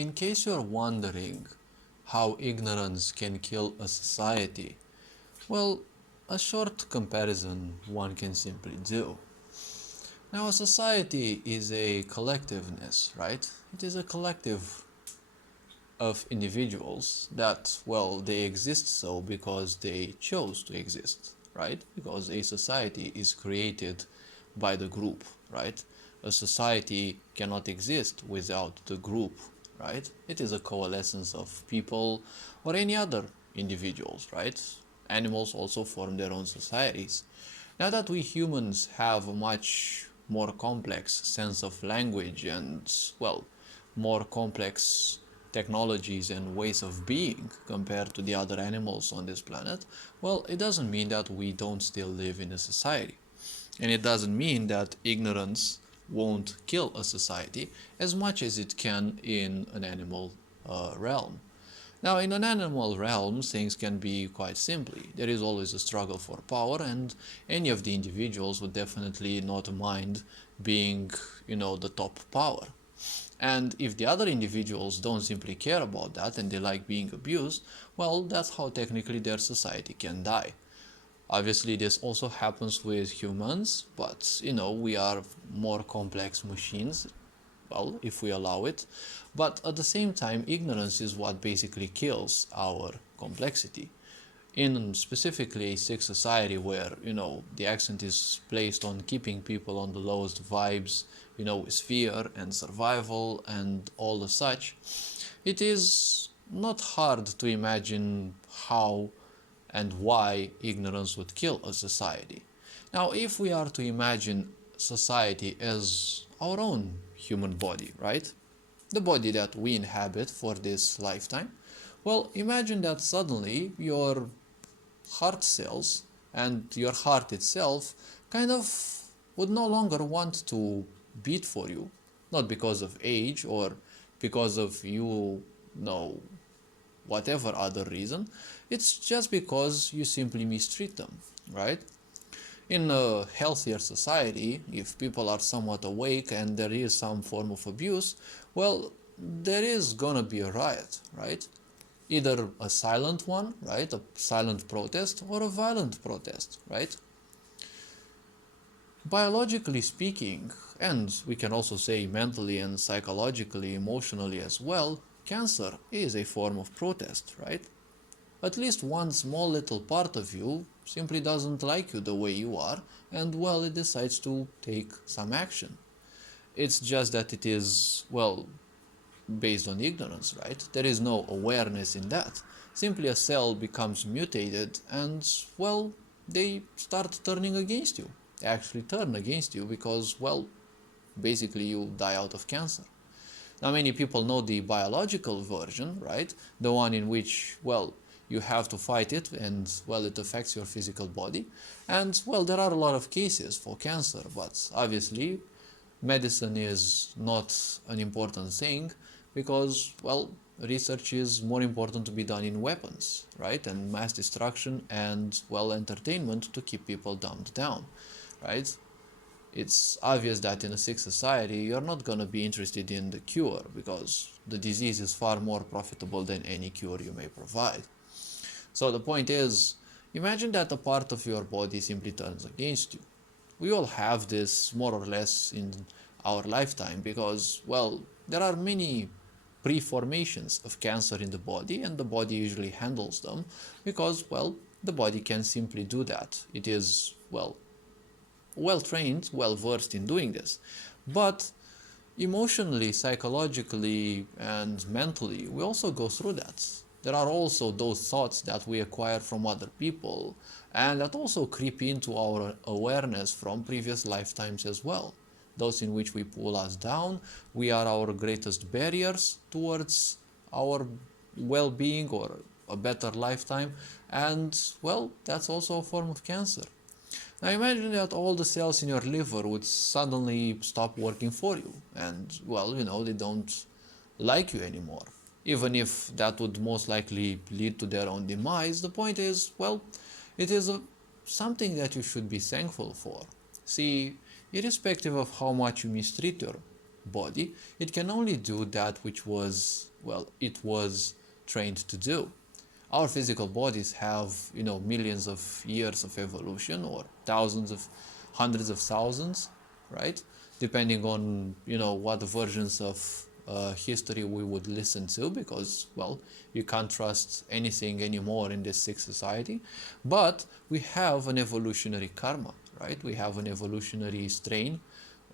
in case you're wondering how ignorance can kill a society, well, a short comparison one can simply do. Now, a society is a collectiveness, right? It is a collective of individuals that, well, they exist so because they chose to exist, right? Because a society is created by the group, right? A society cannot exist without the group, right? It is a coalescence of people or any other individuals, right? Animals also form their own societies. Now that we humans have a much more complex sense of language and, well, more complex technologies and ways of being compared to the other animals on this planet, well, it doesn't mean that we don't still live in a society. And it doesn't mean that ignorance won't kill a society as much as it can in an animal realm. Now, in an animal realm, things can be quite simply. There is always a struggle for power, and any of the individuals would definitely not mind being, the top power. And if the other individuals don't simply care about that and they like being abused, well, that's how technically their society can die. Obviously, this also happens with humans, but we are more complex machines, well, if we allow it. But at the same time, ignorance is what basically kills our complexity. In specifically a sick society where, the accent is placed on keeping people on the lowest vibes, with fear and survival and all the such, it is not hard to imagine how and why ignorance would kill a society. Now, if we are to imagine society as our own human body, right? The body that we inhabit for this lifetime, well, imagine that suddenly your heart cells and your heart itself kind of would no longer want to beat for you, not because of age or because of whatever other reason. It's just because you simply mistreat them, right? In a healthier society, if people are somewhat awake and there is some form of abuse, well, there is gonna be a riot, right? Either a silent one, right? A silent protest, or a violent protest, right? Biologically speaking, and we can also say mentally and psychologically, emotionally as well, cancer is a form of protest, right? At least one small little part of you simply doesn't like you the way you are, and well, it decides to take some action. It's just that it is, well, based on ignorance, right? There is no awareness in that. Simply a cell becomes mutated and, well, they start turning against you. They actually turn against you because, well, basically you die out of cancer. Now, many people know the biological version, right? The one in which, well, you have to fight it and, well, it affects your physical body. And, well, there are a lot of cases for cancer, but obviously medicine is not an important thing because, well, research is more important to be done in weapons, right? And mass destruction and, well, entertainment to keep people dumbed down, right? It's obvious that in a sick society, you're not going to be interested in the cure because the disease is far more profitable than any cure you may provide. So the point is, imagine that a part of your body simply turns against you. We all have this more or less in our lifetime because, well, there are many pre-formations of cancer in the body and the body usually handles them because, well, the body can simply do that. It is, well trained, well versed in doing this. But emotionally, psychologically, and mentally, we also go through that. There are also those thoughts that we acquire from other people and that also creep into our awareness from previous lifetimes as well. Those in which we pull us down, we are our greatest barriers towards our well-being or a better lifetime, and, well, that's also a form of cancer. Now imagine that all the cells in your liver would suddenly stop working for you and, well, they don't like you anymore. Even if that would most likely lead to their own demise, the point is, well, it is something that you should be thankful for. See, irrespective of how much you mistreat your body, it can only do that which was well, it was trained to do. Our physical bodies have, millions of years of evolution, or thousands of, hundreds of thousands, right? Depending on, what versions of history we would listen to, because, well, you can't trust anything anymore in this sick society. But we have an evolutionary karma, right? We have an evolutionary strain,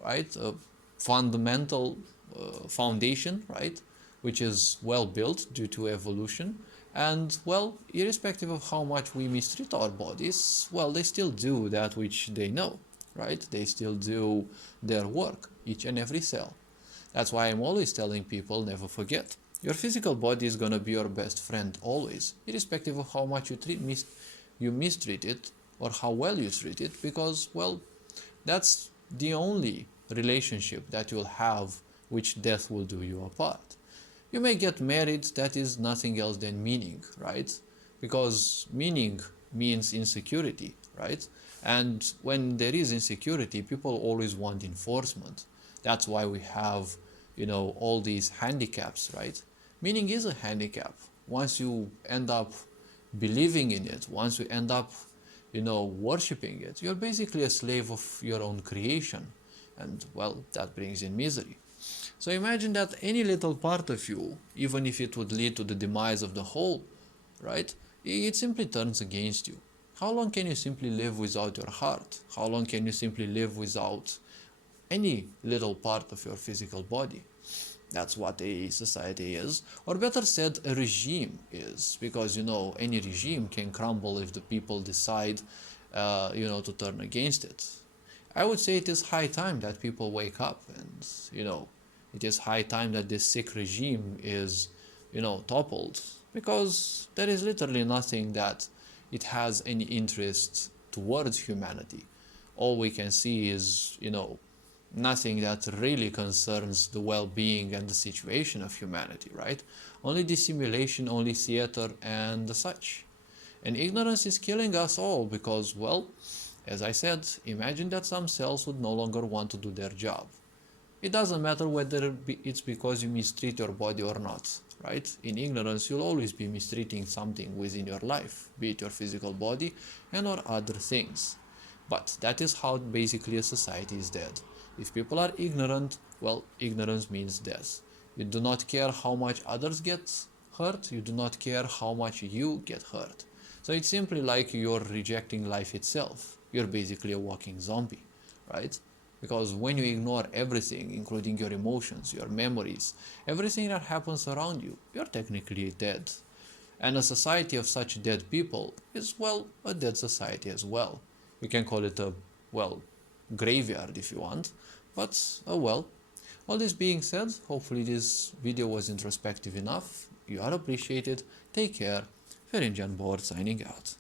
right? A fundamental foundation, right? Which is well built due to evolution. And, well, irrespective of how much we mistreat our bodies, well, they still do that which they know, right? They still do their work, each and every cell. That's why I'm always telling people, never forget. Your physical body is gonna be your best friend always, irrespective of how much you mistreat it, or how well you treat it, because, well, that's the only relationship that you'll have which death will do you apart. You may get married, that is nothing else than meaning, right? Because meaning means insecurity, right? And when there is insecurity, people always want enforcement. That's why we have, all these handicaps, right? Meaning is a handicap. Once you end up believing in it, once you end up, worshipping it, you're basically a slave of your own creation. And, well, that brings in misery. So imagine that any little part of you, even if it would lead to the demise of the whole, right, it simply turns against you. How long can you simply live without your heart? How long can you simply live without any little part of your physical body? That's what a society is, or better said, a regime is, because, any regime can crumble if the people decide, to turn against it. I would say it is high time that people wake up, and, it is high time that this sick regime is, toppled, because there is literally nothing that it has any interest towards humanity. All we can see is, nothing that really concerns the well-being and the situation of humanity, right? Only dissimulation, only theater, and such. And ignorance is killing us all because, well, as I said, imagine that some cells would no longer want to do their job. It doesn't matter whether it's because you mistreat your body or not, right? In ignorance, you'll always be mistreating something within your life, be it your physical body and or other things. But that is how basically a society is dead. If people are ignorant, well, ignorance means death. You do not care how much others get hurt, you do not care how much you get hurt. So it's simply like you're rejecting life itself. You're basically a walking zombie, right? Because when you ignore everything, including your emotions, your memories, everything that happens around you, you're technically dead. And a society of such dead people is, well, a dead society as well. You can call it a, well, graveyard if you want, but, oh well. All this being said, hopefully this video was introspective enough. You are appreciated. Take care. Ferinjan Board signing out.